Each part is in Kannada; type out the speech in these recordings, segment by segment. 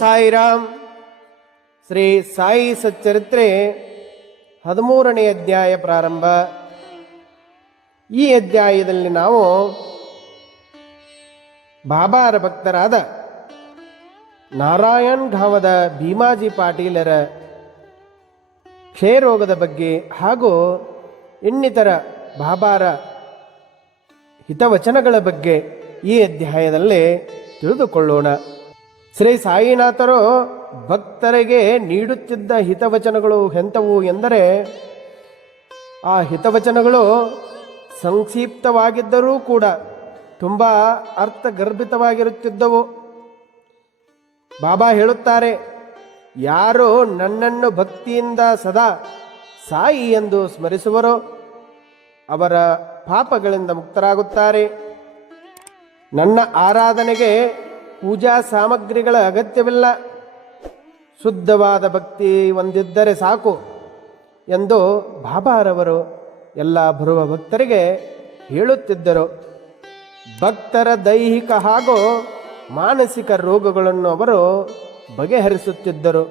ಸಾಯಿರಾಮ್. ಶ್ರೀ ಸಾಯಿ ಸಚ್ಚರಿತ್ರೆ ಹದಿಮೂರನೇ ಅಧ್ಯಾಯ ಪ್ರಾರಂಭ. ಈ ಅಧ್ಯಾಯದಲ್ಲಿ ನಾವು ಬಾಬಾರ ಭಕ್ತರಾದ ನಾರಾಯಣ್ ಘಾಮದ ಭೀಮಾಜಿ ಪಾಟೀಲರ ಕ್ಷಯರೋಗದ ಬಗ್ಗೆ ಹಾಗೂ ಇನ್ನಿತರ ಬಾಬಾರ ಹಿತವಚನಗಳ ಬಗ್ಗೆ ಈ ಅಧ್ಯಾಯದಲ್ಲಿ ತಿಳಿದುಕೊಳ್ಳೋಣ. ಶ್ರೀ ಸಾಯಿನಾಥರು ಭಕ್ತರಿಗೆ ನೀಡುತ್ತಿದ್ದ ಹಿತವಚನಗಳು ಎಂಥವು ಎಂದರೆ, ಆ ಹಿತವಚನಗಳು ಸಂಕ್ಷಿಪ್ತವಾಗಿದ್ದರೂ ಕೂಡ ತುಂಬ ಅರ್ಥಗರ್ಭಿತವಾಗಿರುತ್ತಿದ್ದವು. ಬಾಬಾ ಹೇಳುತ್ತಾರೆ, ಯಾರು ನನ್ನನ್ನು ಭಕ್ತಿಯಿಂದ ಸದಾ ಸಾಯಿ ಎಂದು ಸ್ಮರಿಸುವರೋ ಅವರ ಪಾಪಗಳಿಂದ ಮುಕ್ತರಾಗುತ್ತಾರೆ. ನನ್ನ ಆರಾಧನೆಗೆ ಪೂಜಾ ಸಾಮಗ್ರಿಗಳ ಅಗತ್ಯವಿಲ್ಲ. ಶುದ್ಧವಾದ ಭಕ್ತಿ ಹೊಂದಿದ್ದರೆ ಸಾಕು ಎಂದು ಬಾಬಾರವರು ಎಲ್ಲ ಬರುವ ಭಕ್ತರಿಗೆ ಹೇಳುತ್ತಿದ್ದರು. ಭಕ್ತರ ದೈಹಿಕ ಹಾಗೂ ಮಾನಸಿಕ ರೋಗಗಳನ್ನು ಅವರು ಬಗೆಹರಿಸುತ್ತಿದ್ದರು.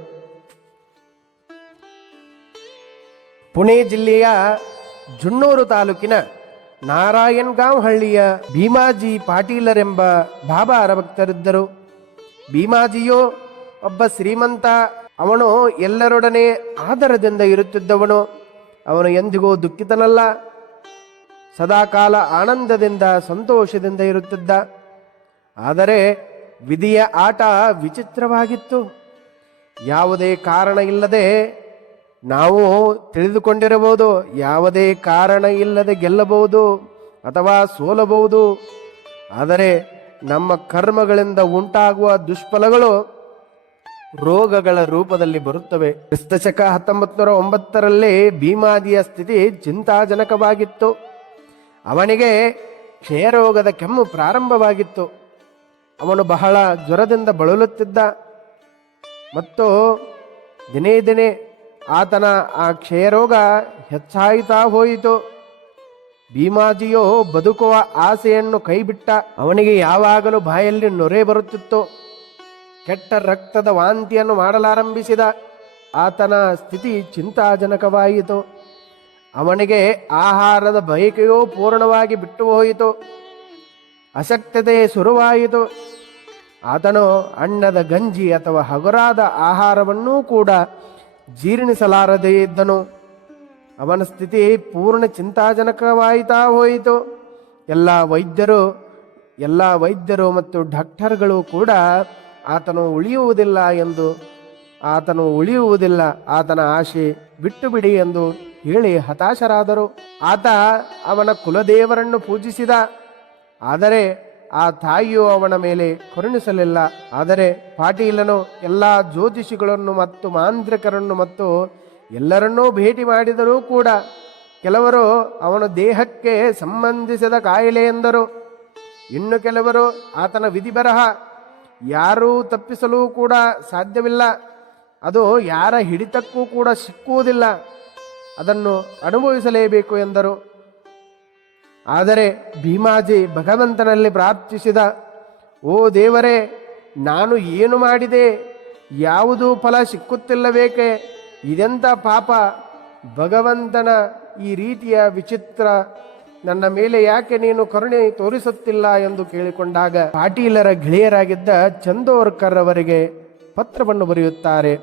ಪುಣೆ ಜಿಲ್ಲೆಯ ಜುಣ್ಣೂರು ತಾಲೂಕಿನ ನಾರಾಯಣಗಾಂವ್ ಹಳ್ಳಿಯ ಭೀಮಾಜಿ ಪಾಟೀಲರೆಂಬ ಬಾಬಾ ಅರಭಕ್ತರಿದ್ದರು. ಭೀಮಾಜಿಯೋ ಒಬ್ಬ ಶ್ರೀಮಂತ, ಅವನು ಎಲ್ಲರೊಡನೆ ಆದರದಿಂದ ಇರುತ್ತಿದ್ದವನು, ಅವನು ಎಂದಿಗೂ ದುಃಖಿತನಲ್ಲ. ಸದಾಕಾಲ ಆನಂದದಿಂದ, ಸಂತೋಷದಿಂದ ಇರುತ್ತಿದ್ದ. ಆದರೆ ವಿಧಿಯ ಆಟ ವಿಚಿತ್ರವಾಗಿತ್ತು. ಯಾವುದೇ ಕಾರಣ ಇಲ್ಲದೆ ನಾವು ತಿಳಿದುಕೊಂಡಿರಬಹುದು, ಯಾವುದೇ ಕಾರಣ ಇಲ್ಲದೆ ಗೆಲ್ಲಬಹುದು ಅಥವಾ ಸೋಲಬಹುದು. ಆದರೆ ನಮ್ಮ ಕರ್ಮಗಳಿಂದ ಉಂಟಾಗುವ ದುಷ್ಫಲಗಳು ರೋಗಗಳ ರೂಪದಲ್ಲಿ ಬರುತ್ತವೆ. ಕ್ರಿಸ್ತಶಕ ಹತ್ತೊಂಬತ್ತು ನೂರ ಒಂಬತ್ತರಲ್ಲಿ ಭೀಮಾದಿಯ ಸ್ಥಿತಿ ಚಿಂತಾಜನಕವಾಗಿತ್ತು. ಅವನಿಗೆ ಕ್ಷಯರೋಗದ ಕೆಮ್ಮು ಪ್ರಾರಂಭವಾಗಿತ್ತು. ಅವನು ಬಹಳ ಜ್ವರದಿಂದ ಬಳಲುತ್ತಿದ್ದ. ಮತ್ತು ದಿನೇ ದಿನೇ ಆತನ ಆ ಕ್ಷಯರೋಗ ಹೆಚ್ಚಾಯಿತಾ ಹೋಯಿತು. ಭೀಮಾಜಿಯೋ ಬದುಕುವ ಆಸೆಯನ್ನು ಕೈಬಿಟ್ಟ ಅವನಿಗೆ ಯಾವಾಗಲೂ ಬಾಯಲ್ಲಿ ನೊರೆ ಬರುತ್ತಿತ್ತು. ಕೆಟ್ಟ ರಕ್ತದ ವಾಂತಿಯನ್ನು ಮಾಡಲಾರಂಭಿಸಿದ ಆತನ ಸ್ಥಿತಿ ಚಿಂತಾಜನಕವಾಯಿತು. ಅವನಿಗೆ ಆಹಾರದ ಬಯಕೆಯೂ ಪೂರ್ಣವಾಗಿ ಬಿಟ್ಟು ಹೋಯಿತು. ಅಸಕ್ತತೆ ಶುರುವಾಯಿತು. ಆತನು ಅಣ್ಣದ ಗಂಜಿ ಅಥವಾ ಹಗುರಾದ ಆಹಾರವನ್ನೂ ಕೂಡ ಜೀರ್ಣಿಸಲಾರದೇ ಇದ್ದನು. ಅವನ ಸ್ಥಿತಿ ಪೂರ್ಣ ಚಿಂತಾಜನಕವಾಯಿತಾ ಹೋಯಿತು. ಎಲ್ಲ ವೈದ್ಯರು ಎಲ್ಲ ವೈದ್ಯರು ಮತ್ತು ಡಾಕ್ಟರ್ಗಳು ಕೂಡ ಆತನು ಉಳಿಯುವುದಿಲ್ಲ ಎಂದು, ಆತನು ಉಳಿಯುವುದಿಲ್ಲ, ಆತನ ಆಶೆ ಬಿಟ್ಟು ಬಿಡಿ ಎಂದು ಹೇಳಿ ಹತಾಶರಾದರು. ಆತ ಅವನ ಕುಲದೇವರನ್ನು ಪೂಜಿಸಿದ. ಆದರೆ ಆ ತಾಯಿಯು ಅವನ ಮೇಲೆ ಕರುಣಿಸಲಿಲ್ಲ. ಆದರೆ ಪಾಟೀಲನು ಎಲ್ಲ ಜ್ಯೋತಿಷಿಗಳನ್ನು ಮತ್ತು ಮಾಂತ್ರಿಕರನ್ನು ಮತ್ತು ಎಲ್ಲರನ್ನೂ ಭೇಟಿ ಮಾಡಿದರೂ ಕೂಡ ಕೆಲವರು ಅವನ ದೇಹಕ್ಕೆ ಸಂಬಂಧಿಸಿದ ಕಾಯಿಲೆ ಎಂದರು. ಇನ್ನು ಕೆಲವರು ಆತನ ವಿಧಿ ಬರಹ ಯಾರೂ ತಪ್ಪಿಸಲು ಕೂಡ ಸಾಧ್ಯವಿಲ್ಲ. ಅದು ಯಾರ ಹಿಡಿತಕ್ಕೂ ಕೂಡ ಸಿಕ್ಕುವುದಿಲ್ಲ. ಅದನ್ನು ಅನುಭವಿಸಲೇಬೇಕು ಎಂದರು. ಆದರೆ ಭೀಮಾಜಿ ಭಗವಂತನಲ್ಲಿ ಪ್ರಾರ್ಥಿಸಿದ, ಓ ದೇವರೇ, ನಾನು ಏನು ಮಾಡಿದೆ? ಯಾವುದೂ ಫಲ ಸಿಕ್ಕುತ್ತಿಲ್ಲಬೇಕೆ ಇದೆಂಥ ಪಾಪ? ಭಗವಂತನ ಈ ರೀತಿಯ ವಿಚಿತ್ರ, ನನ್ನ ಮೇಲೆ ಯಾಕೆ ನೀನು ಕರುಣೆ ತೋರಿಸುತ್ತಿಲ್ಲ? ಎಂದು ಕೇಳಿಕೊಂಡಾಗ ಪಾಟೀಲರ ಗೆಳೆಯರಾಗಿದ್ದ ಚಂದೋರ್ಕರ್ ಅವರಿಗೆ ಪತ್ರವನ್ನು ಬರೆಯುತ್ತಾರೆ.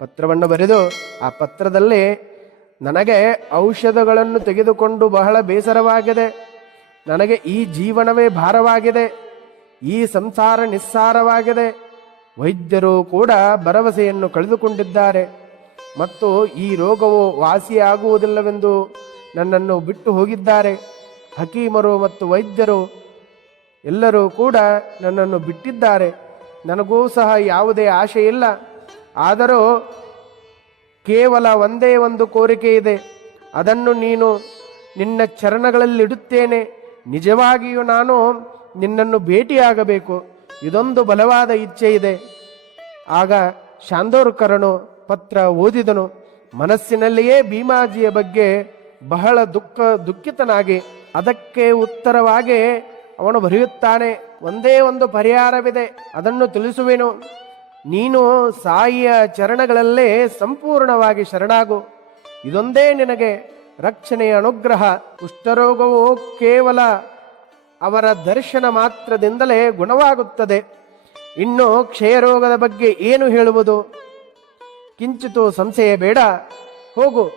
ಪತ್ರವನ್ನು ಬರೆದು ಆ ಪತ್ರದಲ್ಲಿ ನನಗೆ ಔಷಧಗಳನ್ನು ತೆಗೆದುಕೊಂಡು ಬಹಳ ಬೇಸರವಾಗಿದೆ. ನನಗೆ ಈ ಜೀವನವೇ ಭಾರವಾಗಿದೆ. ಈ ಸಂಸಾರ ನಿಸ್ಸಾರವಾಗಿದೆ. ವೈದ್ಯರು ಕೂಡ ಭರವಸೆಯನ್ನು ಕಳೆದುಕೊಂಡಿದ್ದಾರೆ. ಮತ್ತು ಈ ರೋಗವು ವಾಸಿಯಾಗುವುದಿಲ್ಲವೆಂದು ನನ್ನನ್ನು ಬಿಟ್ಟು ಹೋಗಿದ್ದಾರೆ. ಹಕೀಮರು ಮತ್ತು ವೈದ್ಯರು ಎಲ್ಲರೂ ಕೂಡ ನನ್ನನ್ನು ಬಿಟ್ಟಿದ್ದಾರೆ. ನನಗೂ ಸಹ ಯಾವುದೇ ಆಶೆ ಇಲ್ಲ ಆದರೂ ಕೇವಲ ಒಂದೇ ಒಂದು ಕೋರಿಕೆ ಇದೆ. ಅದನ್ನು ನೀನು ನಿನ್ನ ಚರಣಗಳಲ್ಲಿಡುತ್ತೇನೆ. ನಿಜವಾಗಿಯೂ ನಾನು ನಿನ್ನನ್ನು ಭೇಟಿಯಾಗಬೇಕು. ಇದೊಂದು ಬಲವಾದ ಇಚ್ಛೆ ಇದೆ. ಆಗ ಶಾಂದೋರ್ಕರನು ಪತ್ರ ಓದಿದನು. ಮನಸ್ಸಿನಲ್ಲಿಯೇ ಭೀಮಾಜಿಯ ಬಗ್ಗೆ ಬಹಳ ದುಃಖ, ದುಃಖಿತನಾಗಿ ಅದಕ್ಕೆ ಉತ್ತರವಾಗಿ ಅವನು ಬರೆಯುತ್ತಾನೆ. ಒಂದೇ ಒಂದು ಪರಿಹಾರವಿದೆ. ಅದನ್ನು ತಿಳಿಸುವೆನು. ನೀನು ಸಾಯಿಯ ಚರಣಗಳಲ್ಲೇ ಸಂಪೂರ್ಣವಾಗಿ ಶರಣಾಗು. ಇದೊಂದೇ ನಿನಗೆ ರಕ್ಷಣೆಯ ಅನುಗ್ರಹ. ಕುಷ್ಠರೋಗವು ಕೇವಲ ಅವರ ದರ್ಶನ ಮಾತ್ರದಿಂದಲೇ ಗುಣವಾಗುತ್ತದೆ. ಇನ್ನು ಕ್ಷಯರೋಗದ ಬಗ್ಗೆ ಏನು ಹೇಳುವುದು? ಕಿಂಚಿತು ಸಂಶಯ ಬೇಡ. ಹೋಗು,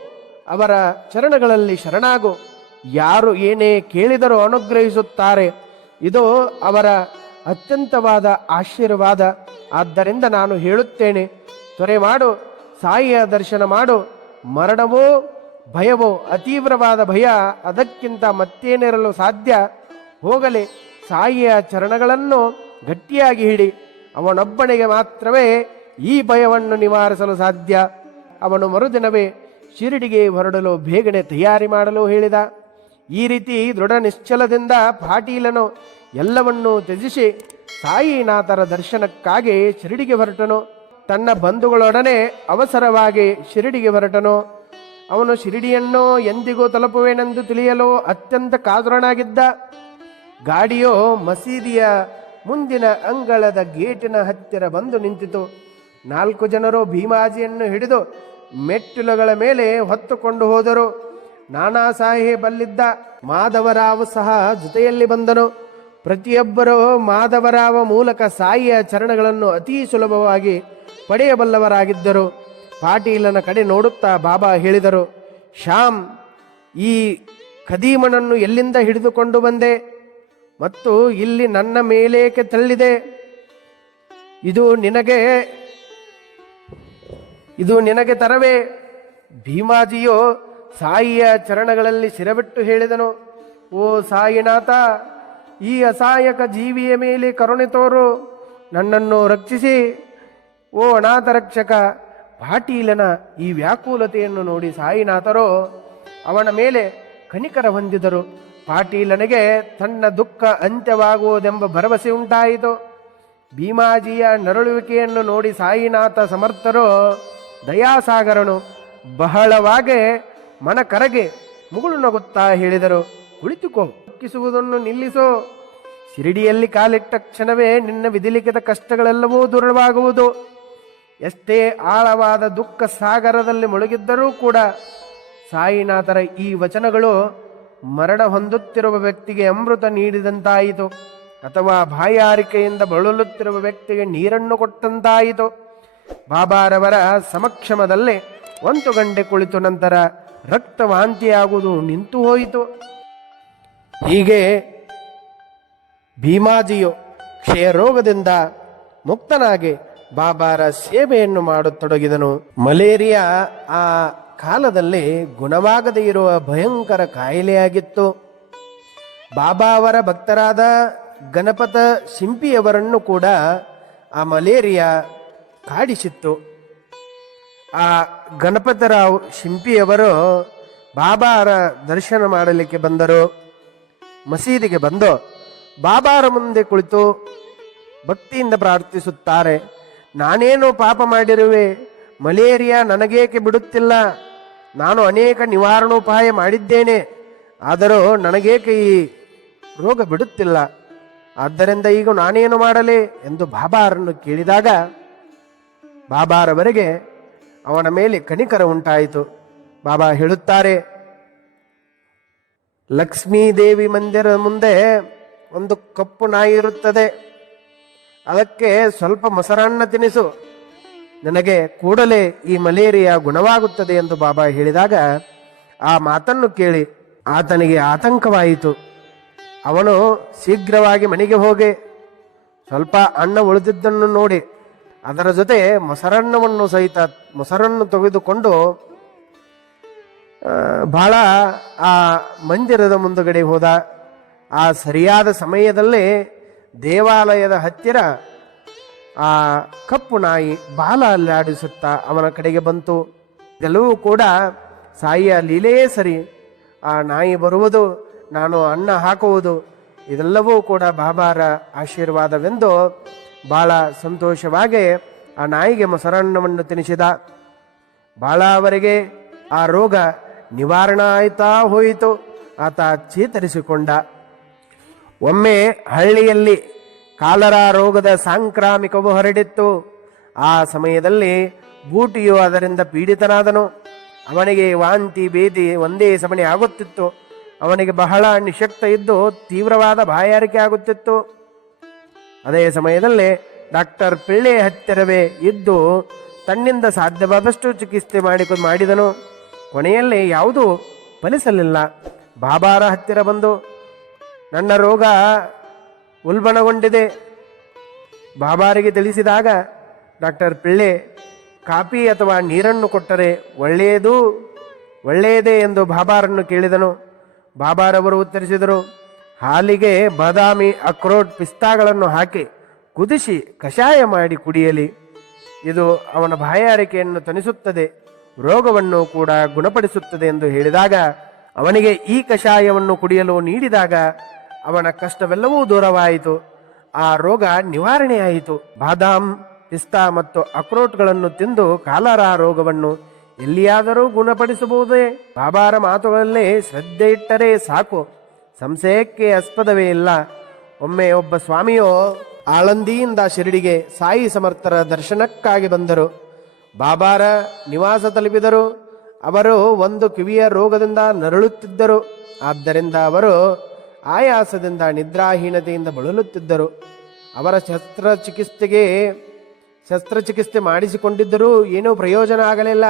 ಅವರ ಚರಣಗಳಲ್ಲಿ ಶರಣಾಗು. ಯಾರು ಏನೇ ಕೇಳಿದರೂ ಅನುಗ್ರಹಿಸುತ್ತಾರೆ. ಇದು ಅವರ ಅತ್ಯಂತವಾದ ಆಶೀರ್ವಾದ. ಆದ್ದರಿಂದ ನಾನು ಹೇಳುತ್ತೇನೆ ತ್ವರೆ ಮಾಡು, ಸಾಯಿಯ ದರ್ಶನ ಮಾಡು, ಮರಣವೋ, ಭಯವೋ, ಅತೀವ್ರವಾದ ಭಯ, ಅದಕ್ಕಿಂತ ಮತ್ತೇನಿರಲು ಸಾಧ್ಯ? ಹೋಗಲಿ, ಸಾಯಿಯ ಚರಣಗಳನ್ನು ಗಟ್ಟಿಯಾಗಿ ಹಿಡಿ, ಅವನೊಬ್ಬನಿಗೆ ಮಾತ್ರವೇ ಈ ಭಯವನ್ನು ನಿವಾರಿಸಲು ಸಾಧ್ಯ? ಅವನು ಮರುದಿನವೇ ಶಿರಡಿಗೆ ಹೊರಡಲು ಬೇಗನೆ ತಯಾರಿ ಮಾಡಲು ಹೇಳಿದ. ಈ ರೀತಿ ದೃಢ ನಿಶ್ಚಲದಿಂದ ಪಾಟೀಲನು ಎಲ್ಲವನ್ನೂ ತ್ಯಜಿಸಿ ಸಾಯಿನಾಥರ ದರ್ಶನಕ್ಕಾಗಿ ಶಿರಡಿಗೆ ಹೊರಟನು. ತನ್ನ ಬಂಧುಗಳೊಡನೆ ಅವಸರವಾಗಿ ಶಿರಡಿಗೆ ಹೊರಟನು. ಅವನು ಶಿರಡಿಯನ್ನು ಎಂದಿಗೂ ತಲುಪುವೆನೆಂದು ತಿಳಿಯಲು ಅತ್ಯಂತ ಕಾತುರನಾಗಿದ್ದ. ಗಾಡಿಯು ಮಸೀದಿಯ ಮುಂದಿನ ಅಂಗಳದ ಗೇಟಿನ ಹತ್ತಿರ ಬಂದು ನಿಂತಿತು. ನಾಲ್ಕು ಜನರು ಭೀಮಾಜಿಯನ್ನು ಹಿಡಿದು ಮೆಟ್ಟಿಲುಗಳ ಮೇಲೆ ಹೊತ್ತುಕೊಂಡು ಹೋದರು. ನಾನಾ ಸಾಹೇಬಲ್ಲಿದ್ದ ಮಾಧವರಾವ್ ಸಹ ಜೊತೆಯಲ್ಲಿ ಬಂದನು. ಪ್ರತಿಯೊಬ್ಬರೂ ಮಾಧವರಾವ ಮೂಲಕ ಸಾಯಿಯ ಚರಣಗಳನ್ನು ಅತೀ ಸುಲಭವಾಗಿ ಪಡೆಯಬಲ್ಲವರಾಗಿದ್ದರು. ಪಾಟೀಲನ ಕಡೆ ನೋಡುತ್ತಾ ಬಾಬಾ ಹೇಳಿದರು, ಶ್ಯಾಮ್, ಈ ಖದೀಮನನ್ನು ಎಲ್ಲಿಂದ ಹಿಡಿದುಕೊಂಡು ಬಂದೆ? ಮತ್ತು ಇಲ್ಲಿ ನನ್ನ ಮೇಲೇಕೆ ತಳ್ಳಿದೆ? ಇದು ನಿನಗೆ ಇದು ನಿನಗೆ ತರವೇ? ಭೀಮಾಜಿಯು ಸಾಯಿಯ ಚರಣಗಳಲ್ಲಿ ಶಿರಬಿಟ್ಟು ಹೇಳಿದನು, ಓ ಸಾಯಿನಾಥ ಈ ಅಸಹಾಯಕ ಜೀವಿಯ ಮೇಲೆ ಕರುಣೆ ತೋರು. ನನ್ನನ್ನು ರಕ್ಷಿಸಿ. ಓ ಅನಾಥ ರಕ್ಷಕ ಪಾಟೀಲನ ಈ ವ್ಯಾಕುಲತೆಯನ್ನು ನೋಡಿ ಸಾಯಿನಾಥರು ಅವನ ಮೇಲೆ ಕನಿಕರ ಹೊಂದಿದರು. ಪಾಟೀಲನಿಗೆ ತನ್ನ ದುಃಖ ಅಂತ್ಯವಾಗುವುದೆಂಬ ಭರವಸೆ ಉಂಟಾಯಿತು. ಭೀಮಾಜಿಯ ನರಳುವಿಕೆಯನ್ನು ನೋಡಿ ಸಾಯಿನಾಥ ಸಮರ್ಥರು ದಯಾಸಾಗರನು. ಬಹಳವಾಗಿ ಮನ ಕರಗೆ ಮುಗುಳು ನಗುತ್ತಾ ಹೇಳಿದರು. ಕುಳಿತುಕೋ ದುಃಖಿಸುವುದನ್ನು ನಿಲ್ಲಿಸೋ. ಶಿರಡಿಯಲ್ಲಿ ಕಾಲಿಟ್ಟ ಕ್ಷಣವೇ ನಿನ್ನ ವಿಧಿಲಿಖಿತ ಕಷ್ಟಗಳೆಲ್ಲವೂ ದೂರವಾಗುವುದು. ಎಷ್ಟೇ ಆಳವಾದ ದುಃಖ ಸಾಗರದಲ್ಲಿ ಮುಳುಗಿದ್ದರೂ ಕೂಡ ಸಾಯಿನಾಥರ ಈ ವಚನಗಳು ಮರಣ ಹೊಂದುತ್ತಿರುವ ವ್ಯಕ್ತಿಗೆ ಅಮೃತ ನೀಡಿದಂತಾಯಿತು. ಅಥವಾ ಬಾಯಾರಿಕೆಯಿಂದ ಬಳಲುತ್ತಿರುವ ವ್ಯಕ್ತಿಗೆ ನೀರನ್ನು ಕೊಟ್ಟಂತಾಯಿತು. ಬಾಬಾರವರ ಸಮಕ್ಷಮದಲ್ಲಿ ಒಂದು ಗಂಟೆ ಕುಳಿತು ನಂತರ ರಕ್ತವಾಂತಿಯಾಗುವುದು ನಿಂತು ಹೋಯಿತು. ಹೀಗೆ ಭೀಮಾಜಿಯು ಕ್ಷಯರೋಗದಿಂದ ಮುಕ್ತನಾಗಿ ಬಾಬಾರ ಸೇವೆಯನ್ನು ಮಾಡತೊಡಗಿದನು ಮಲೇರಿಯಾ ಆ ಕಾಲದಲ್ಲಿ ಗುಣವಾಗದೇ ಇರುವ ಭಯಂಕರ ಕಾಯಿಲೆಯಾಗಿತ್ತು. ಬಾಬಾ ಅವರ ಭಕ್ತರಾದ ಗಣಪತ ಸಿಂಪಿಯವರನ್ನು ಕೂಡ ಆ ಮಲೇರಿಯಾ ಕಾಡಿಸಿತ್ತು. ಆ ಗಣಪತರಾವ್ ಶಿಂಪಿಯವರು ಬಾಬಾರ ದರ್ಶನ ಮಾಡಲಿಕ್ಕೆ ಬಂದರು. ಮಸೀದಿಗೆ ಬಂದು ಬಾಬಾರ ಮುಂದೆ ಕುಳಿತು ಭಕ್ತಿಯಿಂದ ಪ್ರಾರ್ಥಿಸುತ್ತಾರೆ, ನಾನೇನು ಪಾಪ ಮಾಡಿರುವೆ? ಮಲೇರಿಯಾ ನನಗೇಕೆ ಬಿಡುತ್ತಿಲ್ಲ? ನಾನು ಅನೇಕ ನಿವಾರಣೋಪಾಯ ಮಾಡಿದ್ದೇನೆ, ಆದರೂ ನನಗೇಕೆ ಈ ರೋಗ ಬಿಡುತ್ತಿಲ್ಲ? ಆದ್ದರಿಂದ ಈಗ ನಾನೇನು ಮಾಡಲಿ ಎಂದು ಬಾಬಾರನ್ನು ಕೇಳಿದಾಗ ಬಾಬಾರವರೆಗೆ ಅವನ ಮೇಲೆ ಕನಿಕರ ಉಂಟಾಯಿತು. ಬಾಬಾ ಹೇಳುತ್ತಾರೆ ಲಕ್ಷ್ಮೀ ದೇವಿ ಮಂದಿರದ ಮುಂದೆ ಒಂದು ಕಪ್ಪು ನಾಯಿ ಇರುತ್ತದೆ. ಅದಕ್ಕೆ ಸ್ವಲ್ಪ ಮೊಸರನ್ನ ತಿನಿಸು. ನನಗೆ ಕೂಡಲೇ ಈ ಮಲೇರಿಯಾ ಗುಣವಾಗುತ್ತದೆ ಎಂದು ಬಾಬಾ ಹೇಳಿದಾಗ ಆ ಮಾತನ್ನು ಕೇಳಿ ಆತನಿಗೆ ಆತಂಕವಾಯಿತು. ಅವನು ಶೀಘ್ರವಾಗಿ ಮನೆಗೆ ಹೋಗಿ ಸ್ವಲ್ಪ ಅನ್ನ ಉಳಿದಿದ್ದನ್ನು ನೋಡಿ, ಅದರ ಜೊತೆ ಮೊಸರನ್ನವನ್ನು ಸಹಿತ ಮೊಸರನ್ನು ತೆಗೆದುಕೊಂಡು ಬಹಳ ಆ ಮಂದಿರದ ಮುಂದುಗಡೆ ಹೋದ. ಆ ಸರಿಯಾದ ಸಮಯದಲ್ಲೇ ದೇವಾಲಯದ ಹತ್ತಿರ ಆ ಕಪ್ಪು ನಾಯಿ ಬಾಲ ಅಲ್ಲಾಡಿಸುತ್ತಾ ಅವನ ಕಡೆಗೆ ಬಂತು. ಇದೆಲ್ಲವೂ ಕೂಡ ಸಾಯಿಯ ಲೀಲೆಯೇ ಸರಿ. ಆ ನಾಯಿ ಬರುವುದು, ನಾನು ಅನ್ನ ಹಾಕುವುದು, ಇದೆಲ್ಲವೂ ಕೂಡ ಬಾಬಾರ ಆಶೀರ್ವಾದವೆಂದು ಬಹಳ ಸಂತೋಷವಾಗಿ ಆ ನಾಯಿಗೆ ಮೊಸರನ್ನವನ್ನು ತಿನಿಸಿದ. ಬಹಳ ಅವರಿಗೆ ಆ ರೋಗ ನಿವಾರಣೆ ಆಯ್ತಾ ಹೋಯಿತು. ಆತ ಚೇತರಿಸಿಕೊಂಡ. ಒಮ್ಮೆ ಹಳ್ಳಿಯಲ್ಲಿ ಕಾಲರ ರೋಗದ ಸಾಂಕ್ರಾಮಿಕವು ಹರಡಿತ್ತು. ಆ ಸಮಯದಲ್ಲಿ ಬೂಟಿಯು ಅದರಿಂದ ಪೀಡಿತನಾದನು. ಅವನಿಗೆ ವಾಂತಿ ಬೇದಿ ಒಂದೇ ಸಮನೆ ಆಗುತ್ತಿತ್ತು. ಅವನಿಗೆ ಬಹಳ ನಿಶಕ್ತ ಇದ್ದು ತೀವ್ರವಾದ ಬಾಯಾರಿಕೆ ಆಗುತ್ತಿತ್ತು. ಅದೇ ಸಮಯದಲ್ಲಿ ಡಾಕ್ಟರ್ ಪಿಳ್ಳೆ ಹತ್ತಿರವೇ ಇದ್ದು ತನ್ನಿಂದ ಸಾಧ್ಯವಾದಷ್ಟು ಚಿಕಿತ್ಸೆ ಮಾಡಿಕೊಂಡು ಮಾಡಿದನು. ಕೊನೆಯಲ್ಲಿ ಯಾವುದೂ ಫಲಿಸಲಿಲ್ಲ. ಬಾಬಾರ ಹತ್ತಿರ ಬಂದು, ನನ್ನ ರೋಗ ಉಲ್ಬಣಗೊಂಡಿದೆ. ಬಾಬಾರಿಗೆ ತಿಳಿಸಿದಾಗ, ಡಾಕ್ಟರ್ ಪಿಳ್ಳೆ, ಕಾಫಿ ಅಥವಾ ನೀರನ್ನು ಕೊಟ್ಟರೆ ಒಳ್ಳೆಯದು ಒಳ್ಳೆಯದೇ ಎಂದು ಬಾಬಾರನ್ನು ಕೇಳಿದನು. ಬಾಬಾರವರು ಉತ್ತರಿಸಿದರು, ಹಾಲಿಗೆ ಬಾದಾಮಿ ಅಕ್ರೋಟ್ ಪಿಸ್ತಾಗಳನ್ನು ಹಾಕಿ ಕುದಿಸಿ ಕಷಾಯ ಮಾಡಿ ಕುಡಿಯಲಿ. ಇದು ಅವನ ಬಾಯಾರಿಕೆಯನ್ನು ತಣಿಸುತ್ತದೆ. ರೋಗವನ್ನು ಕೂಡ ಗುಣಪಡಿಸುತ್ತದೆ ಎಂದು ಹೇಳಿದಾಗ, ಅವನಿಗೆ ಈ ಕಷಾಯವನ್ನು ಕುಡಿಯಲು ನೀಡಿದಾಗ ಅವನ ಕಷ್ಟವೆಲ್ಲವೂ ದೂರವಾಯಿತು. ಆ ರೋಗ ನಿವಾರಣೆಯಾಯಿತು. ಬಾದಾಮ್, ಪಿಸ್ತಾ ಮತ್ತು ಅಕ್ರೋಟ್ಗಳನ್ನು ತಿಂದು ಕಾಲರ ರೋಗವನ್ನು ಎಲ್ಲಿಯಾದರೂ ಗುಣಪಡಿಸಬಹುದೇ? ಬಾಬಾರ ಮಾತುಗಳಲ್ಲೇ ಶ್ರದ್ಧೆ ಇಟ್ಟರೆ ಸಾಕು. ಸಂಶಯಕ್ಕೆ ಆಸ್ಪದವೇ ಇಲ್ಲ. ಒಮ್ಮೆ ಒಬ್ಬ ಸ್ವಾಮಿಯು ಆಳಂದಿಯಿಂದ ಶಿರಡಿಗೆ ಸಾಯಿ ಸಮರ್ಥರ ದರ್ಶನಕ್ಕಾಗಿ ಬಂದರು. ಬಾಬಾರ ನಿವಾಸ ತಲುಪಿದರು. ಅವರು ಒಂದು ಕಿವಿಯ ರೋಗದಿಂದ ನರಳುತ್ತಿದ್ದರು. ಆದ್ದರಿಂದ ಅವರು ಆಯಾಸದಿಂದ ನಿದ್ರಾಹೀನತೆಯಿಂದ ಬಳಲುತ್ತಿದ್ದರು. ಅವರ ಶಸ್ತ್ರಚಿಕಿತ್ಸೆಗೆ ಶಸ್ತ್ರಚಿಕಿತ್ಸೆ ಮಾಡಿಸಿಕೊಂಡಿದ್ದರೂ ಏನೂ ಪ್ರಯೋಜನ ಆಗಲಿಲ್ಲ.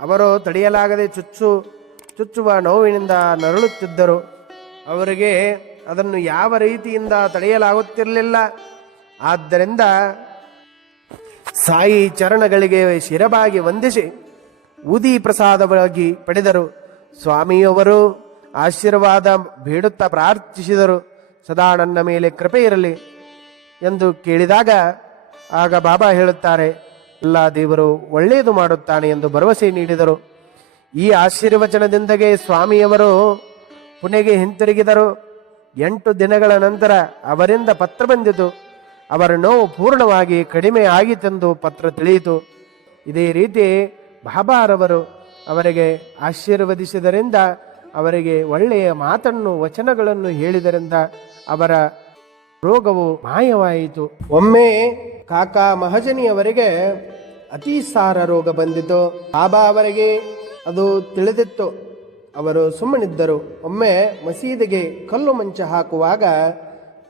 ಅವರು ತಡೆಯಲಾಗದೆ ಚುಚ್ಚು, ಚುಚ್ಚುವ ನೋವಿನಿಂದ ನರಳುತ್ತಿದ್ದರು. ಅವರಿಗೆ ಅದನ್ನು ಯಾವ ರೀತಿಯಿಂದ ತಡೆಯಲಾಗುತ್ತಿರಲಿಲ್ಲ. ಆದ್ದರಿಂದ ಸಾಯಿ ಚರಣಗಳಿಗೆ ಶಿರಬಾಗಿ ವಂದಿಸಿ ಉದಿ ಪ್ರಸಾದವಾಗಿ ಪಡೆದರು. ಸ್ವಾಮಿಯವರು ಆಶೀರ್ವಾದ ಬೇಡುತ್ತಾ ಪ್ರಾರ್ಥಿಸಿದರು. ಸದಾ ನನ್ನ ಮೇಲೆ ಕೃಪೆ ಇರಲಿ ಎಂದು ಕೇಳಿದಾಗ ಆಗ ಬಾಬಾ ಹೇಳುತ್ತಾರೆ, ಎಲ್ಲ ದೇವರು ಒಳ್ಳೆಯದು ಮಾಡುತ್ತಾನೆ ಎಂದು ಭರವಸೆ ನೀಡಿದರು. ಈ ಆಶೀರ್ವಚನದಿಂದಗೆ ಸ್ವಾಮಿಯವರು ಪುಣೆಗೆ ಹಿಂತಿರುಗಿದರು. ಎಂಟು ದಿನಗಳ ನಂತರ ಅವರಿಂದ ಪತ್ರ ಬಂದಿತು. ಅವರ ನೋವು ಪೂರ್ಣವಾಗಿ ಕಡಿಮೆ ಆಗಿತ್ತೆಂದು ಪತ್ರ ತಿಳಿಯಿತು. ಇದೇ ರೀತಿ ಬಾಬಾರವರು ಅವರಿಗೆ ಆಶೀರ್ವದಿಸಿದರಿಂದ, ಅವರಿಗೆ ಒಳ್ಳೆಯ ಮಾತನ್ನು, ವಚನಗಳನ್ನು ಹೇಳಿದರಿಂದ ಅವರ ರೋಗವು ಮಾಯವಾಯಿತು. ಒಮ್ಮೆ ಕಾಕಾ ಮಹಜನಿಯವರಿಗೆ ಅತಿಸಾರ ರೋಗ ಬಂದಿತು. ಬಾಬಾ ಅವರಿಗೆ ಅದು ತಿಳಿದಿತ್ತು. ಅವರು ಸುಮ್ಮನಿದ್ದರು. ಒಮ್ಮೆ ಮಸೀದಿಗೆ ಕಲ್ಲು ಮಂಚ ಹಾಕುವಾಗ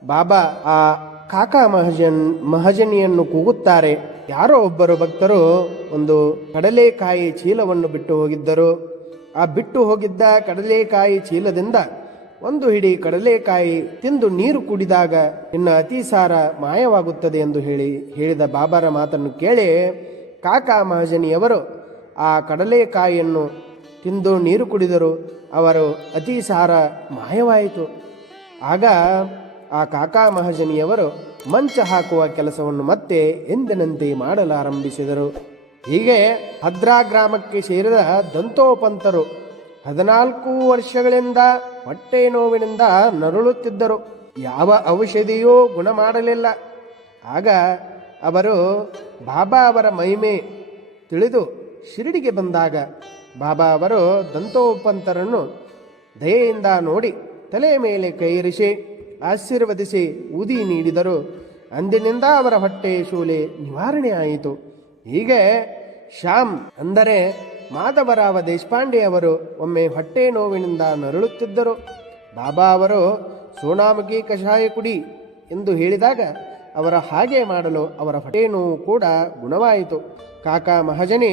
ಬಾಬಾ ಆ ಕಾಕಾ ಮಹಜನ್ ಮಹಜನಿಯನ್ನು ಕೂಗುತ್ತಾರೆ. ಯಾರೋ ಒಬ್ಬರು ಭಕ್ತರು ಒಂದು ಕಡಲೆಕಾಯಿ ಚೀಲವನ್ನು ಬಿಟ್ಟು ಹೋಗಿದ್ದರು. ಆ ಬಿಟ್ಟು ಹೋಗಿದ್ದ ಕಡಲೆಕಾಯಿ ಚೀಲದಿಂದ ಒಂದು ಹಿಡಿ ಕಡಲೆಕಾಯಿ ತಿಂದು ನೀರು ಕುಡಿದಾಗ ನಿನ್ನ ಅತಿಸಾರ ಮಾಯವಾಗುತ್ತದೆ ಎಂದು ಹೇಳಿ, ಹೇಳಿದ ಬಾಬಾರ ಮಾತನ್ನು ಕೇಳಿ ಕಾಕಾ ಮಹಾಜನಿಯವರು ಆ ಕಡಲೆಕಾಯಿಯನ್ನು ತಿಂದು ನೀರು ಕುಡಿದರು. ಅವರು ಅತಿಸಾರ ಮಾಯವಾಯಿತು. ಆಗ ಆ ಕಾಕಾ ಮಹಾಜನಿಯವರು ಮಂಚ ಹಾಕುವ ಕೆಲಸವನ್ನು ಮತ್ತೆ ಎಂದಿನಂತೆ ಮಾಡಲಾರಂಭಿಸಿದರು. ಹೀಗೆ ಭದ್ರಾ ಗ್ರಾಮಕ್ಕೆ ಸೇರಿದ ದಂತೋಪಂತರು ಹದಿನಾಲ್ಕು ವರ್ಷಗಳಿಂದ ಹೊಟ್ಟೆ ನೋವಿನಿಂದ ನರಳುತ್ತಿದ್ದರು. ಯಾವ ಔಷಧಿಯೂ ಗುಣ ಮಾಡಲಿಲ್ಲ ಆಗ ಅವರು ಬಾಬಾ ಅವರ ಮಹಿಮೆ ತಿಳಿದು ಶಿರಡಿಗೆ ಬಂದಾಗ ಬಾಬಾ ಅವರು ದಂತೋಪಂತರನ್ನು ದಯೆಯಿಂದ ನೋಡಿ ತಲೆ ಮೇಲೆ ಕೈಯಿರಿಸಿ ಆಶೀರ್ವದಿಸಿ ಊದಿ ನೀಡಿದರು. ಅಂದಿನಿಂದ ಅವರ ಹೊಟ್ಟೆ ಶೂಲೆ ನಿವಾರಣೆ ಆಯಿತು. ಹೀಗೆ ಶ್ಯಾಮ್ ಅಂದರೆ ಮಾಧವರಾವ ದೇಶಪಾಂಡೆ ಅವರು ಒಮ್ಮೆ ಹೊಟ್ಟೆ ನೋವಿನಿಂದ ನರಳುತ್ತಿದ್ದರು. ಬಾಬಾ ಅವರು, ಸೋನಾಮುಖಿ ಕಷಾಯ ಕುಡಿ ಎಂದು ಹೇಳಿದಾಗ ಅವರ ಹಾಗೆ ಮಾಡಲು ಅವರ ಹೊಟ್ಟೆ ನೋವು ಕೂಡ ಗುಣವಾಯಿತು. ಕಾಕಾ ಮಹಾಜನಿ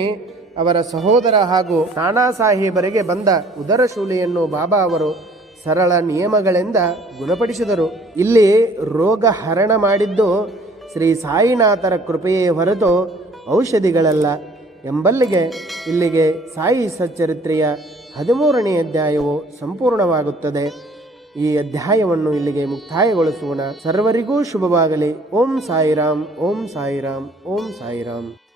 ಅವರ ಸಹೋದರ ಹಾಗೂ ನಾನಾ ಸಾಹೇಬರಿಗೆ ಬಂದ ಉದರ ಶೂಲೆಯನ್ನು ಬಾಬಾ ಅವರು ಸರಳ ನಿಯಮಗಳಿಂದ ಗುಣಪಡಿಸಿದರು. ಇಲ್ಲಿ ರೋಗ ಹರಣ ಮಾಡಿದ್ದು ಶ್ರೀ ಸಾಯಿನಾಥರ ಕೃಪೆಯೇ ಹೊರತು ಔಷಧಿಗಳಲ್ಲ. ಎಂಬಲ್ಲಿಗೆ ಇಲ್ಲಿಗೆ ಸಾಯಿ ಸಚ್ಚರಿತ್ರೆಯ ಹದಿಮೂರನೇ ಅಧ್ಯಾಯವು ಸಂಪೂರ್ಣವಾಗುತ್ತದೆ. ಈ ಅಧ್ಯಾಯವನ್ನು ಇಲ್ಲಿಗೆ ಮುಕ್ತಾಯಗೊಳಿಸೋಣ. ಸರ್ವರಿಗೂ ಶುಭವಾಗಲಿ. ಓಂ ಸಾಯಿರಾಮ್ ಓಂ ಸಾಯಿರಾಮ್ ಓಂ ಸಾಯಿರಾಮ್.